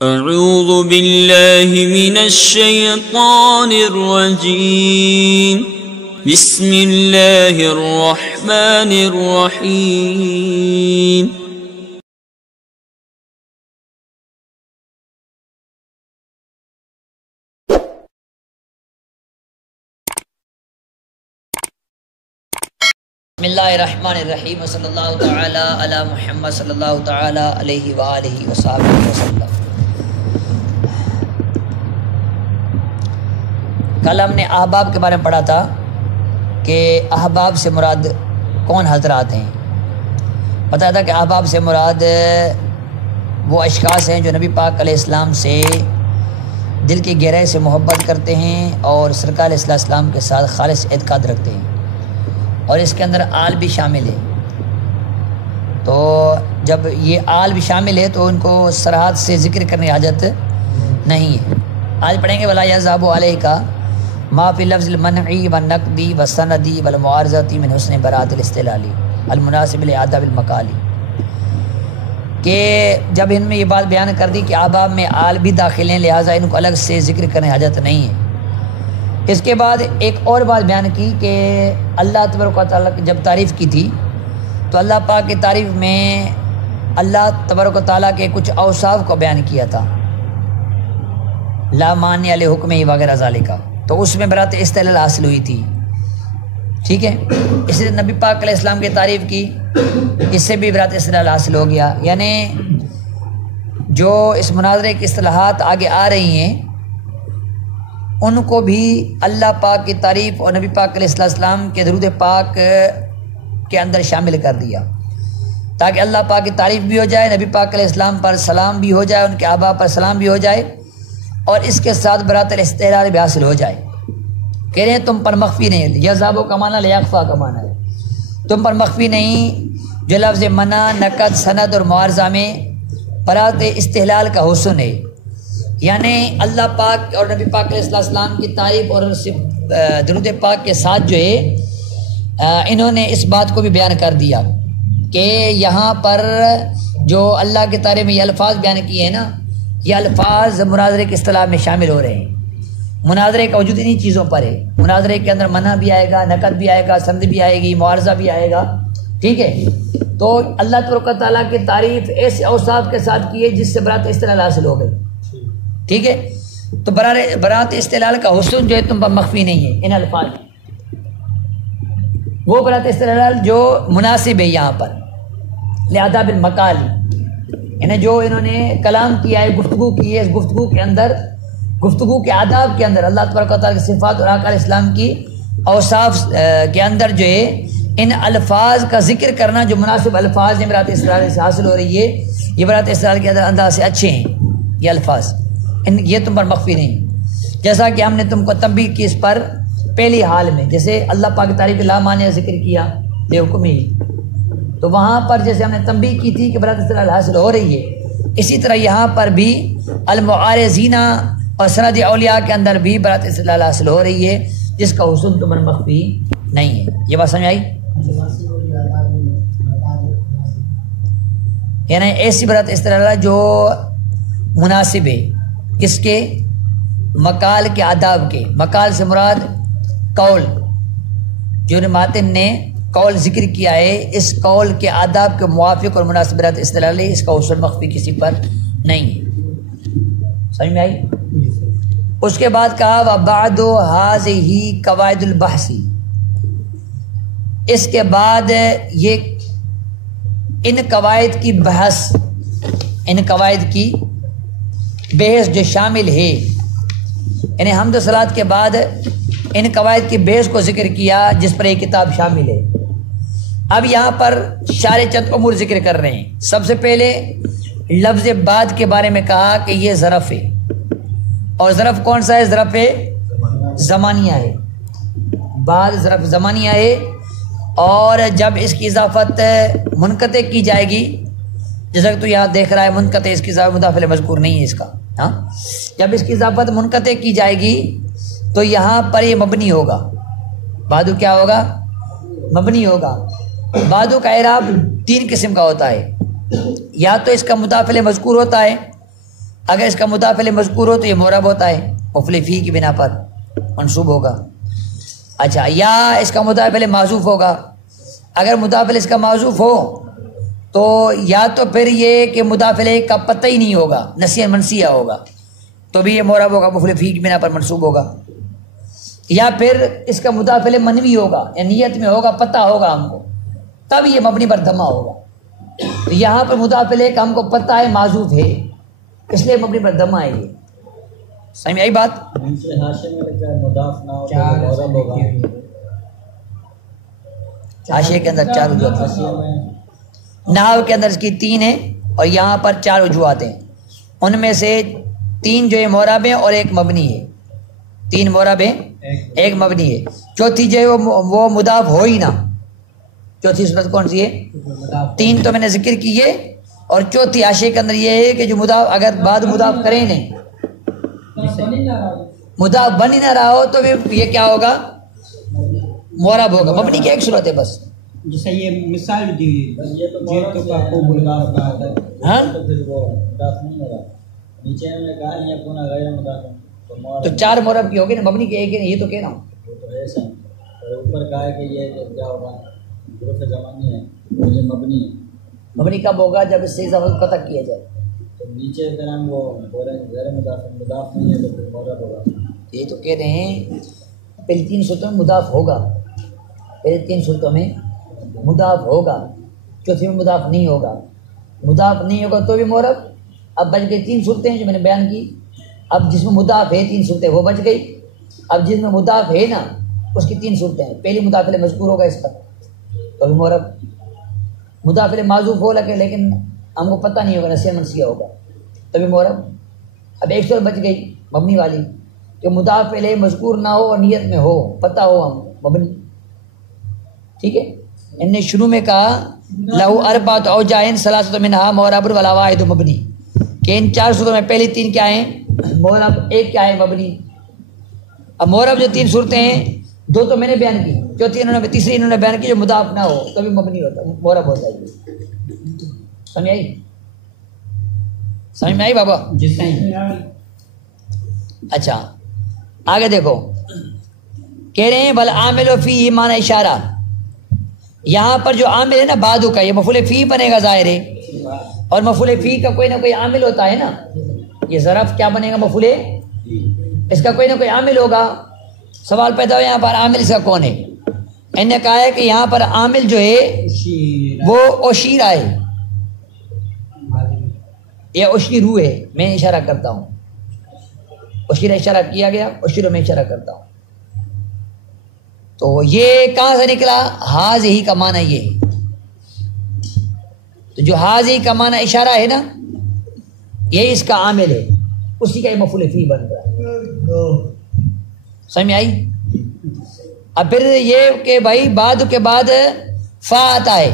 اعوذ باللہ من الشیطان الرجیم بسم اللہ الرحمن الرحیم بسم اللہ الرحمن الرحیم صلی اللہ تعالی علی محمد صلی اللہ تعالی علیہ وآلہ وصحبہ وسلم۔ کل ہم نے احباب کے بارے میں پڑھا تھا کہ احباب سے مراد کون حضرات ہیں۔ بتایا تھا کہ احباب سے مراد وہ اشخاص ہیں جو نبی پاک علیہ السلام سے دل کی گہرائی سے محبت کرتے ہیں اور سرکار علیہ السلام کے ساتھ خالص اعتقاد رکھتے ہیں، اور اس کے اندر آل بھی شامل ہے۔ تو جب یہ آل بھی شامل ہے تو ان کو صراحت سے ذکر کرنے کی حاجت نہیں ہے۔ آج پڑھیں گے ولا یذهب علیک ما فی لفظ المنعی والنقدی والسندی والمعارضتی من حسن براءۃ الاستدلالی المناسب لآداب المقالی، کہ جب ان میں یہ بات بیان کر دی کہ احباب میں آل بھی داخل ہیں، لہٰذا ان کو الگ سے ذکر کرنے کی حاجت نہیں ہے۔ اس کے بعد ایک اور بات بیان کی کہ اللہ تبارک و تعالیٰ کی جب تعریف کی تھی تو اللہ پاک کی تعریف میں اللہ تبارک و تعالیٰ کے کچھ اوصاف کو بیان کیا تھا، لا مانع لحکمہ وغیرہ ذالک، تو اس میں برات استدلال حاصل ہوئی تھی، ٹھیک ہے۔ اس لیے نبی پاک علیہ السلام کی تعریف کی، اس سے بھی برات استدلال حاصل ہو گیا، یعنی جو اس مناظرے کی اصطلاحات آگے آ رہی ہیں ان کو بھی اللہ پاک کی تعریف اور نبی پاک علیہ السلام کے درود پاک کے اندر شامل کر دیا، تاکہ اللہ پاک کی تعریف بھی ہو جائے، نبی پاک علیہ السلام پر سلام بھی ہو جائے، ان کے آباء پر سلام بھی ہو جائے، اور اس کے ساتھ برات الاستدلال بھی حاصل ہو جائے۔ کہہ رہے ہیں تم پر مخفی نہیں، یذهب کا معنی لیخفا کا معنی ہے، تم پر مخفی نہیں جو لفظ منع، نقد، سند اور معارضہ میں برات استحلال کا حسن ہے، یعنی اللہ پاک اور نبی پاک علیہ السلام کی تعریف اور درود پاک کے ساتھ جو ہے انہوں نے اس بات کو بھی بیان کر دیا کہ یہاں پر جو اللہ کی تعریف میں یہ الفاظ بیان کیے ہیں نا، یہ الفاظ مناظرے کی اصطلاح میں شامل ہو رہے ہیں۔ مناظرے کا وجود انہی چیزوں پر ہے، مناظرے کے اندر منع بھی آئے گا، نقد بھی آئے گا، سند بھی آئے گی، معارضہ بھی آئے گا، ٹھیک ہے۔ تو اللہ تبارک و تعالیٰ کی تعریف ایسے اوصاف کے ساتھ کی ہے جس سے برات استدلال حاصل ہو گئی، ٹھیک ہے۔ تو برات استدلال کا حسن جو ہے تم پر مخفی نہیں ہے ان الفاظ، وہ برات استدلال جو مناسب ہے یہاں پر لآداب المقالی، یعنی جو انہوں نے کلام کیا ہے، گفتگو کی ہے، اس گفتگو کے اندر، گفتگو کے آداب کے اندر اللہ تبارک و تعالیٰ کی صفات اور آقا علیہ السلام کی اوصاف کے اندر جو ہے ان الفاظ کا ذکر کرنا، جو مناسب الفاظ ہیں برات استدلال سے حاصل ہو رہی ہے، یہ برات استدلال کے انداز سے اچھے ہیں یہ الفاظ، یہ تم پر مخفی نہیں۔ جیسا کہ ہم نے تم کو تنبیہ کی اس پر پہلی حال میں، جیسے اللہ پاک تعریف لا مانع ذکر کیا بے حکم ہی، تو وہاں پر جیسے ہم نے تنبیہ کی تھی کہ برات استدلال حاصل ہو رہی ہے، اسی طرح یہاں پر بھی المعارضین اور سند اولیاء کے اندر بھی برات استدلال حاصل ہو رہی ہے، جس کا حسن تم پر مخفی نہیں ہے۔ یہ بات سمجھ آئی؟ یعنی ایسی برات استدلال جو مناسب ہے کس کے؟ مقال کے آداب کے۔ مقال سے مراد قول، جو ماتن نے قول ذکر کیا ہے، اس قول کے آداب کے موافق اور مناسب برات استدلال ہے، اس کا حسن مخفی کسی پر نہیں ہے۔ سمجھ میں آئی؟ اس کے بعد کہا وَبَعْدُ هَذِهِ قواعد البحث، اس کے بعد یہ ان قواعد کی بحث، ان قواعد کی بحث جو شامل ہے، یعنی حمد و صلوات کے بعد ان قواعد کی بحث کو ذکر کیا جس پر یہ کتاب شامل ہے۔ اب یہاں پر شارح چند امور ذکر کر رہے ہیں۔ سب سے پہلے لفظ بعد کے بارے میں کہا کہ یہ ظرف ہے، اور ظرف کون سا ہے؟ ظرف زمانیہ ہے، بعد ظرف زمانیہ ہے، اور جب اس کی اضافت منقطع کی جائے گی، جیسا کہ تو یہاں دیکھ رہا ہے منقطع، اس کی اضافت مدافع مذکور نہیں ہے اس کا، ہاں، جب اس کی اضافت منقطع کی جائے گی تو یہاں پر یہ مبنی ہوگا، بعدو کیا ہوگا؟ مبنی ہوگا۔ بعدو کا اعراب تین قسم کا ہوتا ہے، یا تو اس کا مدافع مذکور ہوتا ہے، اگر اس کا مدافع مذکور ہو تو یہ معرب ہوتا ہے، مفعول فی کی بنا پر منصوب ہوگا۔ اچھا، یا اس کا مدافع معذوف ہوگا۔ اگر مدافع اس کا معذوف ہو تو یا تو پھر یہ کہ مدافع کا پتہ ہی نہیں ہوگا، نسیہ منسیہ ہوگا، تو بھی یہ معرب ہوگا، مفعول فی کی بنا پر منصوب ہوگا۔ یا پھر اس کا مدافع منوی ہوگا، یا نیت میں ہوگا، پتہ ہوگا ہم کو، تب یہ مبنی پر دھما ہوگا۔ تو یہاں پر مدافع کا ہم کو پتہ ہے معذوف ہے، اس لیے مبنی پر دھما ہے۔ یہ سمجھ میں آئی بات؟ حاشیے کے اندر 4 وجوہات ہیں، نحو کے اندر اس کی 3 ہیں اور یہاں پر 4 وجوہات ہیں، ان میں سے 3 جو ہے معرب ہیں اور 1 مبنی ہے۔ 3 معرب ہیں، 1 مبنی ہے۔ چوتھی جو ہے وہ مضاف ہو ہی نہ۔ چوتھی صورت کون سی ہے؟ 3 تو میں نے ذکر کیے، اور چوتھی حاشیے کے اندر یہ ہے کہ جو مضاف اگر بعد مضاف کریں نہیں، مضاف بن ہی نہ رہا ہو تو بھی یہ کیا ہوگا؟ معرب ہوگا۔ مبنی کی ایک صورت ہے بس۔ جیسے یہ مثال دی ہوئی ہاں تو 4 معرب کی ہوگی نا، مبنی کی ایک ہے، یہ تو کہہ رہا ہوں۔ مبنی کب ہوگا؟ جب اس سے اضافہ پتہ کیا جائے۔ یہ تو کہہ رہے ہیں پہلی 3 صورتوں میں مضاف ہوگا، پہلی 3 صورتوں میں مضاف ہوگا، چوتھی میں مضاف نہیں ہوگا۔ مضاف نہیں ہوگا تو بھی معرب۔ اب بچ گئی 3 صورتیں جو میں نے بیان کی۔ اب جس میں مضاف ہے 3 صورتیں وہ بچ گئی۔ اب جس میں مضاف ہے نا اس کی 3 صورتیں ہیں۔ پہلی مدافع مذکور ہوگا اس پر تو بھی معرب، مدافع معذوف ہو لگے لیکن ہم کو پتہ نہیں ہوگا، نسیہ منسیہ ہوگا تبھی معرب۔ اب ایک صورت بچ گئی مبنی والی کہ مدافع مذکور نہ ہو اور نیت میں ہو، پتہ ہو ہم مبنی، ٹھیک ہے۔ ان نے شروع میں کہا لہو اربعۃ اوجاہ ثلاثۃ منھا معرب ولا واحد مبنی، کہ ان 4 صورتوں میں پہلی 3 کیا ہیں؟ معرب، 1 کیا ہے؟ مبنی۔ اب معرب جو 3 صورتیں ہیں، 2 تو میں نے بیان کی، چوتھی انہوں نے، تیسری انہوں نے بیان کی جو مضاف نہ ہو تو بھی مبنی ہوتا ہے، معرب ہوتا ہے۔ سمجھ آئی؟ سمجھ میں آئی بابا؟ جس طرح اچھا آگے دیکھو، کہہ رہے ہیں بل عامل فی معنی اشارہ، یہاں پر جو عامل ہے نا بعدو کا، یہ مفعول فی بنے گا ظاہر ہے، اور مفعول فی کا کوئی نہ کوئی عامل ہوتا ہے نا، یہ ظرف کیا بنے گا؟ مفعول، اس کا کوئی نہ کوئی عامل ہوگا۔ سوال پیدا ہو یہاں پر عامل اس کا کون ہے؟ انہوں نے کہا ہے کہ یہاں پر عامل جو ہے وہ اشیرہ ہے، یہ اشیرو ہے، میں اشارہ کرتا ہوں، اشیرہ اشارہ کیا گیا، اشیرو میں اشارہ کرتا ہوں۔ تو یہ کہاں سے نکلا؟ حاضی کا معنی یہ ہے، تو جو حاضی کا معنی اشارہ ہے نا یہ اس کا عامل ہے، اسی کا یہ مفعول فی بن رہا ہے۔ سمجھ میں آئی؟ اب پھر یہ کہ بھائی بعد کے بعد فا آتا ہے،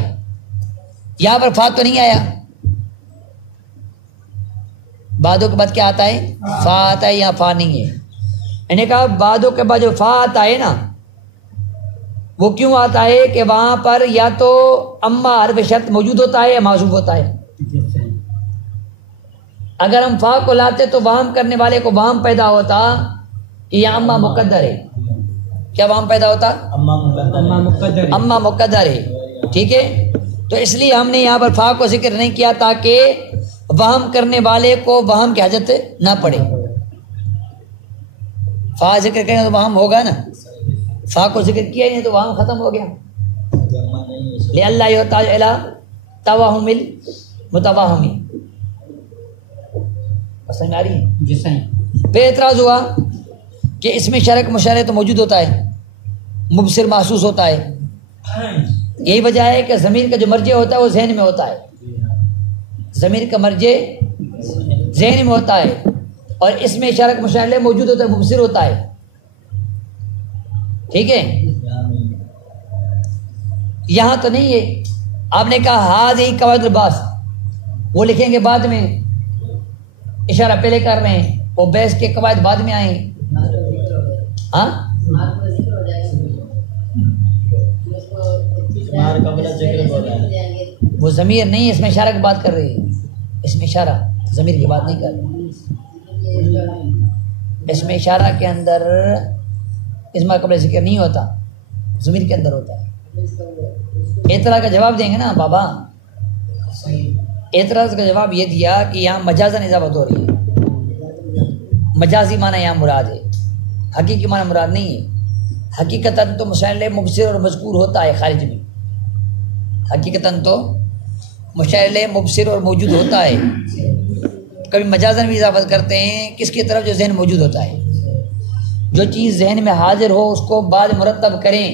یہاں پر فا تو نہیں آیا، بعدوں کے بعد کیا آتا ہے؟ فا آتا ہے، یہاں فا نہیں ہے۔ میں نے کہا بعدوں کے بعد جو فا آتا ہے نا وہ کیوں آتا ہے کہ وہاں پر یا تو اما حرف شرط موجود ہوتا ہے یا معذوف ہوتا ہے۔ اگر ہم فا کو لاتے تو وہم کرنے والے کو وہم پیدا ہوتا کہ یہ اما مقدر ہے، کیا وہم پیدا ہوتا؟ اما مقدر ہے، ٹھیک ہے۔ تو اس لیے ہم نے یہاں پر فا کو ذکر نہیں کیا تاکہ وہم کرنے والے کو وہم کی حاجت نہ پڑے۔ فا ذکر کریں تو وہم ہوگا نا، فا کو ذکر کیا ہی نہیں تو وہم ختم ہو گیا۔ لِأَلَّا يُحْتَاجَ إِلَىٰ تَوَہُّمِ الْمُتَوَہِّمِ، سمجھ آ رہی ہے؟ جس طرح پھر اعتراض ہوا کہ اس میں شرک مشارہ تو موجود ہوتا ہے، مبصر محسوس ہوتا ہے، یہی وجہ ہے کہ ضمیر کا جو مرجع ہوتا ہے وہ ذہن میں ہوتا ہے، ضمیر کا مرجع ذہن میں ہوتا ہے، اور اس میں شرک مشارہ موجود ہوتا ہے، مبصر ہوتا ہے، ٹھیک ہے۔ یہاں تو نہیں ہے، آپ نے کہا ہاذی قواعد الباس، وہ لکھیں گے بعد میں، اشارہ پہلے کر رہے ہیں، وہ بیس کے قواعد بعد میں آئیں۔ ہاں وہ ضمیر نہیں، اس میں اشارہ کی بات کر رہی ہے، اس میں اشارہ ضمیر کی بات نہیں کر رہی۔ اس میں اشارہ کے اندر اسم قبل ذکر نہیں ہوتا، ضمیر کے اندر ہوتا ہے۔ اعتراض کا جواب دیں گے نا بابا، اعتراض کا جواب یہ دیا کہ یہاں مجازن اضافت ہو رہی ہے، مجازی معنی یہاں مراد ہے، حقیقی معنی مراد نہیں ہے۔ حقیقتاً تو مشاعر مبصر اور مذکور ہوتا ہے خارج میں، حقیقتاً تو مشاعر مبصر اور موجود ہوتا ہے، کبھی مجازن بھی اضافت کرتے ہیں کس کی طرف جو ذہن موجود ہوتا ہے، جو چیز ذہن میں حاضر ہو اس کو بعد مرتب کریں،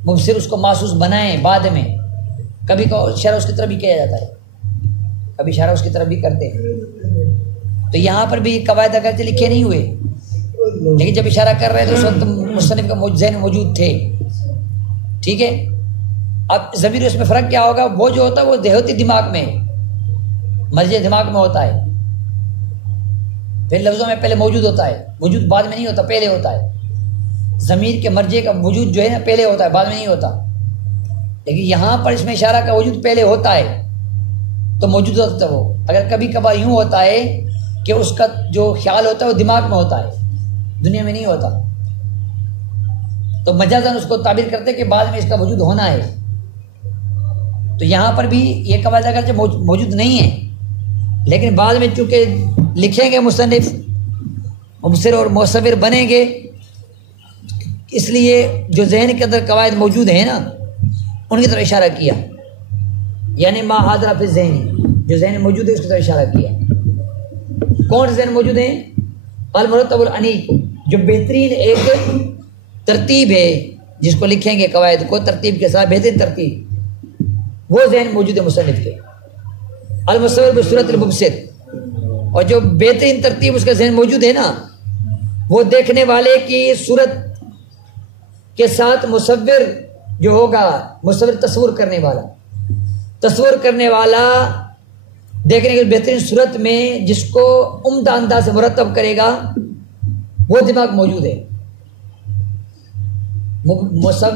مبصر اس کو محسوس بنائیں بعد میں، کبھی اشارہ اس کی طرف بھی کیا جاتا ہے، کبھی اشارہ اس کی طرف بھی کرتے ہیں۔ تو یہاں پر بھی قواعد اگرچہ لکھے نہیں ہوئے، لیکن جب اشارہ کر رہے تھے اس وقت مصنف کا ذہن موجود تھے، ٹھیک ہے۔ اب ضمیر اس میں فرق کیا ہوگا، وہ جو ہوتا ہے وہ دیہوتی دماغ میں، مرجع دماغ میں ہوتا ہے، پھر لفظوں میں پہلے موجود ہوتا ہے، وجود بعد میں نہیں ہوتا، پہلے ہوتا ہے۔ ضمیر کے مرجع کا وجود جو ہے نا پہلے ہوتا ہے، بعد میں نہیں ہوتا، لیکن یہاں پر اس میں اشارہ کا وجود پہلے ہوتا ہے تو موجود ہوتا ہے وہ۔ اگر کبھی کبھار یوں ہوتا ہے کہ اس کا جو خیال ہوتا ہے وہ دماغ میں ہوتا ہے، دنیا میں نہیں ہوتا، تو مجازن اس کو تعبیر کرتے کہ بعد میں اس کا وجود ہونا ہے۔ تو یہاں پر بھی یہ قواعد اگرچہ موجود نہیں ہے، لیکن بعد میں چونکہ لکھیں گے مصنف، مبصر اور مصور بنیں گے، اس لیے جو ذہن کے اندر قواعد موجود ہیں نا ان کی طرف اشارہ کیا، یعنی ما حاضر فی الذہن، جو ذہن موجود ہے اس کی طرف اشارہ کیا۔ کون ذہن موجود ہیں؟ المرتب الانیق، جو بہترین ایک ترتیب ہے، جس کو لکھیں گے قواعد کو ترتیب کے ساتھ، بہترین ترتیب، وہ ذہن موجود ہے مصنف کے۔ المصور بصورت المبصر، اور جو بہترین ترتیب اس کا ذہن موجود ہے نا وہ دیکھنے والے کی صورت کے ساتھ مصور جو ہوگا، مصور تصور کرنے والا، تصور کرنے والا دیکھنے کی بہترین صورت میں جس کو عمدہ انداز سے مرتب کرے گا وہ دماغ موجود ہے۔ مصور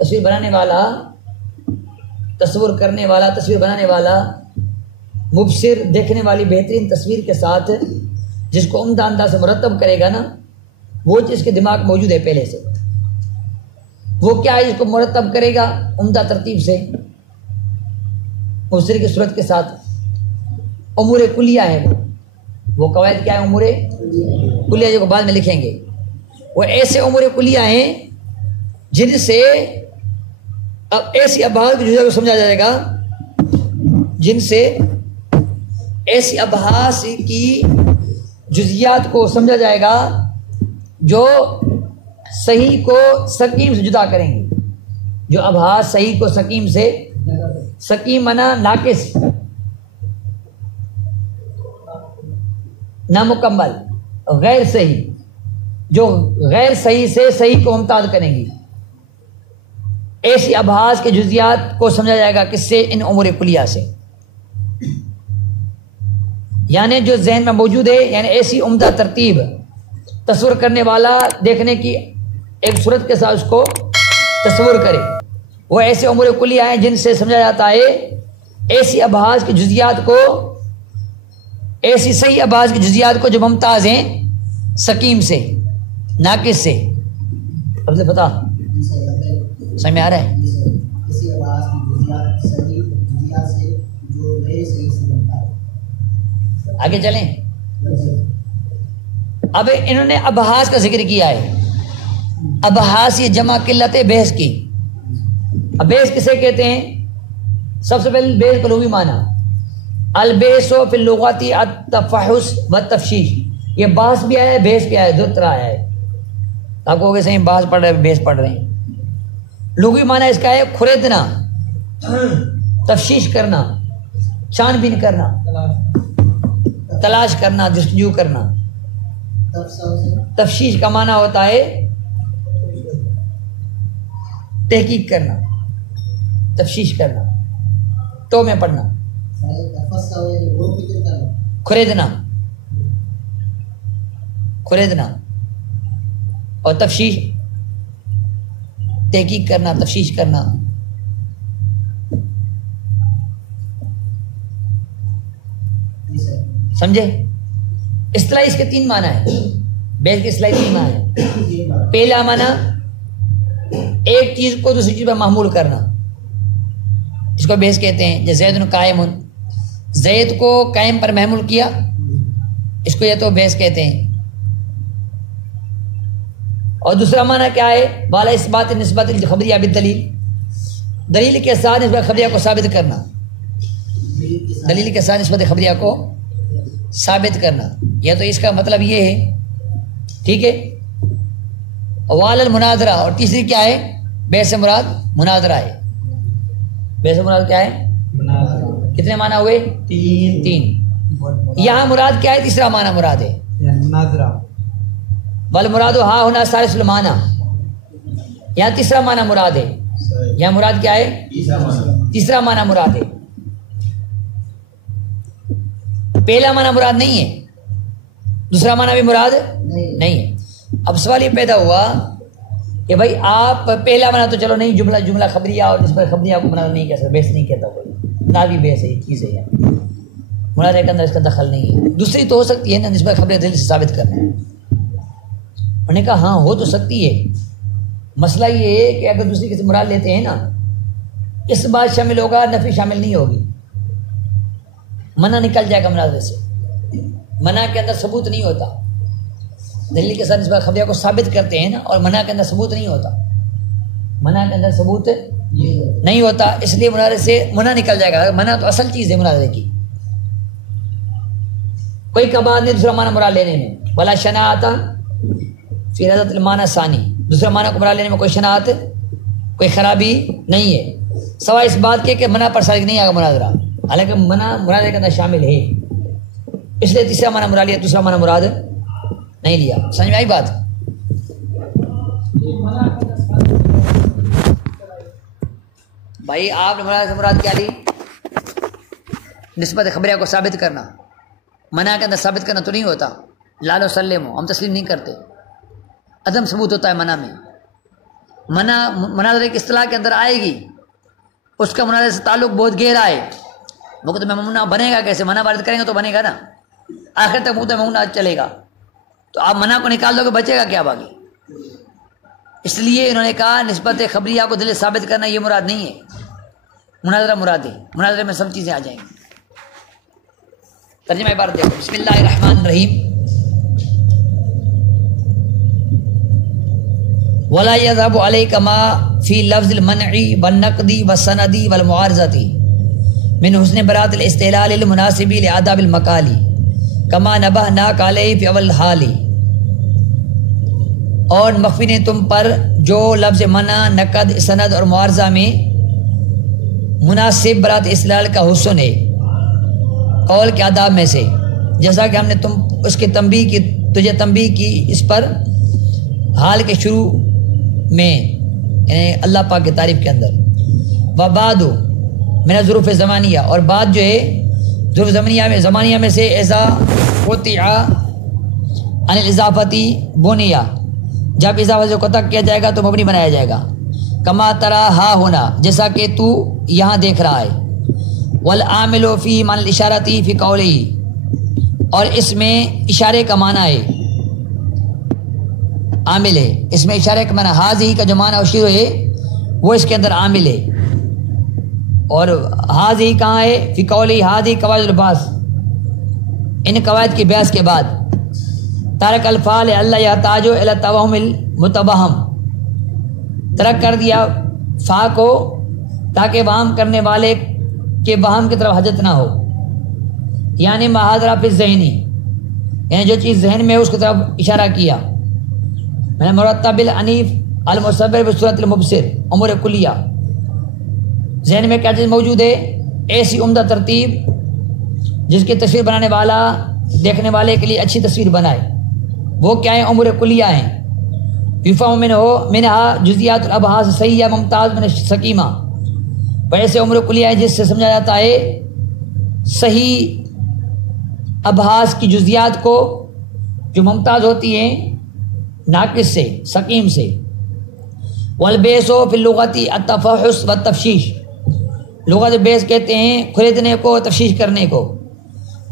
تصویر بنانے والا، تصور کرنے والا، تصویر بنانے والا، مبصر دیکھنے والی بہترین تصویر کے ساتھ جس کو عمدہ انداز سے مرتب کرے گا نا وہ چیز کے دماغ موجود ہے پہلے سے۔ وہ کیا ہے جس کو مرتب کرے گا عمدہ ترتیب سے مبصر کی صورت کے ساتھ؟ امور کلیہ ہے وہ قواعد کیا ہے؟ امور کلیہ، جو بعد میں لکھیں گے، وہ ایسے امور کلیہ ہیں جن سے اب ایسی ابحاث کی جزیات کو سمجھا جائے گا، جن سے ایسی ابحاث کی جزیات کو سمجھا جائے گا جو صحیح کو سقیم سے جدا کریں گے، جو ابحاث صحیح کو سقیم سے، سقیم منا ناقص، نامکمل، غیر صحیح، جو غیر صحیح سے صحیح کو ممتاز کریں گی، ایسی ابحاث کے جزیات کو سمجھا جائے گا کس سے؟ ان امور کلیہ سے، یعنی جو ذہن میں موجود ہے، یعنی ایسی عمدہ ترتیب تصور کرنے والا دیکھنے کی ایک صورت کے ساتھ اس کو تصور کرے، وہ ایسے امور کلیہ ہیں جن سے سمجھا جاتا ہے ایسی ابحاث کی جزیات کو، ایسی صحیح ابحاث کی جزیات کو جو ممتاز ہیں سقیم سے، ناقص سے۔ اب سے پتا سمجھ میں آ رہا ہے؟ آگے چلیں۔ اب انہوں نے ابحاث کا ذکر کیا ہے، ابحاث یہ جمع قلت ہے بحث کی۔ اب بحث کسے کہتے ہیں؟ سب سے پہلے بحث کا لغوی معنی، البحث فی اللغت التفحص والتفشیش، یہ بحث بھی آیا ہے بحث بھی آیا ہے، دو طرح آیا ہے۔ آپ کو صحیح بحث پڑھ رہے ہیں بحث پڑھ رہے ہیں۔ لغوی معنی اس کا ہے کھریدنا، تفشیش کرنا، چھان بین کرنا، تلاش کرنا، جستجو کرنا۔ تفشیش کا معنی ہوتا ہے تحقیق کرنا، تفشیش کرنا، تو میں پڑھنا، خریدنا، خریدنا، اور تفشیش تحقیق کرنا، تفشیش کرنا۔ سمجھے؟ اصطلاحی اس کے 3 معنی ہیں، بیس کے اصطلاحی 3 معنی ہیں۔ پہلا معنی ایک چیز کو دوسری چیز پر محمول کرنا، اس کو بیس کہتے ہیں۔ جیسے زید قائم، زید کو قائم پر محمول کیا، اس کو یہ تو بیس کہتے ہیں۔ اور دوسرا معنی کیا ہے؟ بالا اثبات نسبت الخبریہ بالدلیل، دلیل کے ساتھ نسبت خبریہ کو ثابت کرنا، دلیل کے ساتھ نسبت خبریہ کو ثابت کرنا، یا تو اس کا مطلب یہ ہے، ٹھیک ہے۔ وال المناظرہ، اور تیسری کیا ہے؟ بے سے مراد مناظرہ ہے۔ بے سے مراد کیا ہے؟ کتنے معنی ہوئے؟ 3۔ یہاں مراد کیا ہے؟ تیسرا معنی مراد ہے مناظرہ۔ بل مراد ہاں ہونا ثالث المعنی، یہاں تیسرا معنی مراد ہے۔ یہاں مراد کیا ہے؟ تیسرا معنی مراد ہے، پہلا معنی مراد نہیں ہے، دوسرا معنی بھی مراد نہیں ہے۔ اب سوال یہ پیدا ہوا کہ بھائی آپ پہلا معنی تو چلو نہیں، جملہ خبریہ اور نسبت خبریہ کو مراد نہیں کہہ سکتے، بیس نہیں کہتا کوئی، نہ بھی بیس ہے، یہ چیز ہے، مراد کے اندر اس کا دخل نہیں ہے۔ دوسری تو ہو سکتی ہے نا، نسبت خبریہ دلیل سے ثابت کرنا۔ انہوں نے کہا ہاں ہو تو سکتی ہے، مسئلہ یہ ہے کہ اگر دوسری کسی مراد لیتے ہیں نا، اس بات شامل ہوگا، نفی شامل نہیں ہوگی، منع نکل جائے گا مناظرے سے، منع کے اندر ثبوت نہیں ہوتا، دلیل کے ساتھ نسبت خبریہ کو ثابت کرتے ہیں نا، اور منع کے اندر ثبوت نہیں ہوتا، منع کے اندر ثبوت نہیں ہوتا، اس لیے مناظرے سے منع نکل جائے گا۔ منع تو اصل چیز ہے مناظرے کی، کوئی کباب نہیں دوسرا معنی مراد لینے میں، ولا شناعت فی رضت المعنی ثانی، دوسرا معنی کو مراد لینے میں کوئی شناعت، کوئی خرابی نہیں ہے، سوائے اس بات کے کہ منع پر صادق نہیں آگا مناظرہ، حالانکہ منع مراد کے اندر شامل ہے، اس لیے تیسرا معنی مراد لیا، دوسرا معنی مراد نہیں لیا۔ سمجھ میں آئی بات؟ بھائی آپ نے مراد سے مراد کیا لی؟ نسبت خبریہ کو ثابت کرنا، منع کے اندر ثابت کرنا تو نہیں ہوتا، لال و سلم ہم تسلیم نہیں کرتے، عدم ثبوت ہوتا ہے منع میں۔ منع مناظرے کی اصطلاح کے اندر آئے گی، اس کا مناظرے سے تعلق بہت گہرا ہے، مقدمہ ممنوع بنے گا کیسے؟ منع وارد کریں گے تو بنے گا نا، آخر تک مقدمہ ممنوع چلے گا، تو آپ منع کو نکال دو گے بچے گا کیا باقی؟ اس لیے انہوں نے کہا نسبت خبریہ کو دلیل ثابت کرنا یہ مراد نہیں ہے، مناظرہ مراد ہے، مناظرے میں سب چیزیں آ جائیں گی۔ ترجمہ عبارت دیکھو، بسم اللہ الرحمن الرحیم۔ ولا يذهب عليك ما في لفظ المنع والنقد والسند والمعارضة من حسن براءة الاستهلال المناسب لآداب المقال كما نبهناك عليه في اول الحال، اور مخفی نے تم پر جو لفظ منع، نقد، سند اور معارضہ میں مناسب براءت استدلال کا حسن ہے قول کے آداب میں سے، جیسا کہ ہم نے اس کے تجھے تنبیہ کی اس پر حال کے شروع میں، یعنی اللہ پاک کی تعریف کے اندر۔ وبعد من الظروف زمانیہ، اور بعد جو ہے ظروف زمانیہ میں سے ایسا قطع عن الاضافتی بنیا، جب اضافہ سے قطع کیا جائے گا تو مبنی بنایا جائے گا، کما ترا ہا ہونا، جیسا کہ تو یہاں دیکھ رہا ہے، والعامل فی معنی الاشارتی فی قولی، اور اس میں اشارے کا معنی ہے، عامل ہے، اس میں اشارے کا معنی حاضی کا جو معنی اشیر ہے وہ اس کے اندر عامل ہے، اور حاضی کہاں ہے؟ فی قولی حاضی قواعد الباس، ان قواعد کی بحث کے بعد، ترک الفعل اللہ یحتاج الی التوہم المتوہم، ترک کر دیا فا کو تاکہ وہم کرنے والے کے وہم کی طرف حاجت نہ ہو، یعنی ما حاضر فی الذہنی، یعنی جو چیز ذہن میں ہے اس کی طرف اشارہ کیا، میں مرتب العنیف المصور بصورت المبصر، امور کلیہ، ذہن میں کیا چیز موجود ہے؟ ایسی عمدہ ترتیب جس کی تصویر بنانے والا دیکھنے والے کے لیے اچھی تصویر بنائے، وہ کیا ہیں؟ امور کلیہ ہیں، یفہم منہا جزیات الابحاث صحیحہ ممتاز من السقیمہ، ویسے امور کلیہ ہیں جس سے سمجھا جاتا ہے صحیح ابحاث کی جزیات کو جو ممتاز ہوتی ہیں ناقص سے، سقیم سے۔ والبیس فی اللغت التفحص والتفشیش، لغت بیس کہتے ہیں خریدنے کو، تفشیش کرنے کو،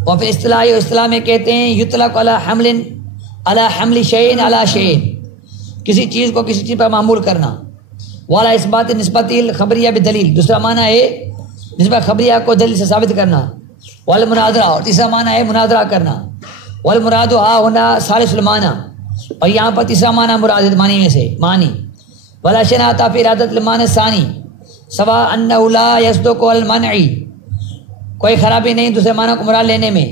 اور پھر اصطلاح میں کہتے ہیں یطلق علی حمل شیء علی شیء، کسی چیز کو کسی چیز پر معمول کرنا، والا اثبات نسبت الخبریہ بدلیل، دوسرا معنی ہے نسبت خبریہ کو دلیل سے ثابت کرنا، والمناظرہ، اور تیسرا معنی ہے مناظرہ کرنا، والمراد ہا ہونا ثالث المعنی، اور یہاں پر تیسرا معنی مراد معنی میں سے معنی، ولا شیء عطا فی ارادۃ المعنی ثانی سوا انہ لا یصدق المنع، کوئی خرابی نہیں دوسرے معنی کو مراد لینے میں،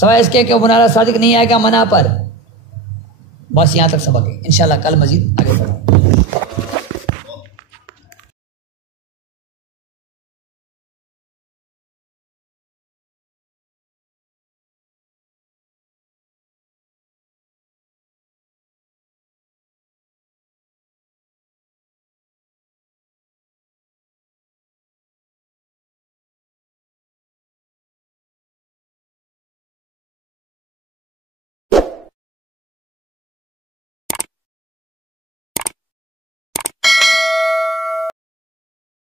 سوائے اس کے کہ وہ مناظرہ صادق نہیں آئے گا منع پر۔ بس یہاں تک سبق ہے، انشاءاللہ کل مزید آگے بڑھیں۔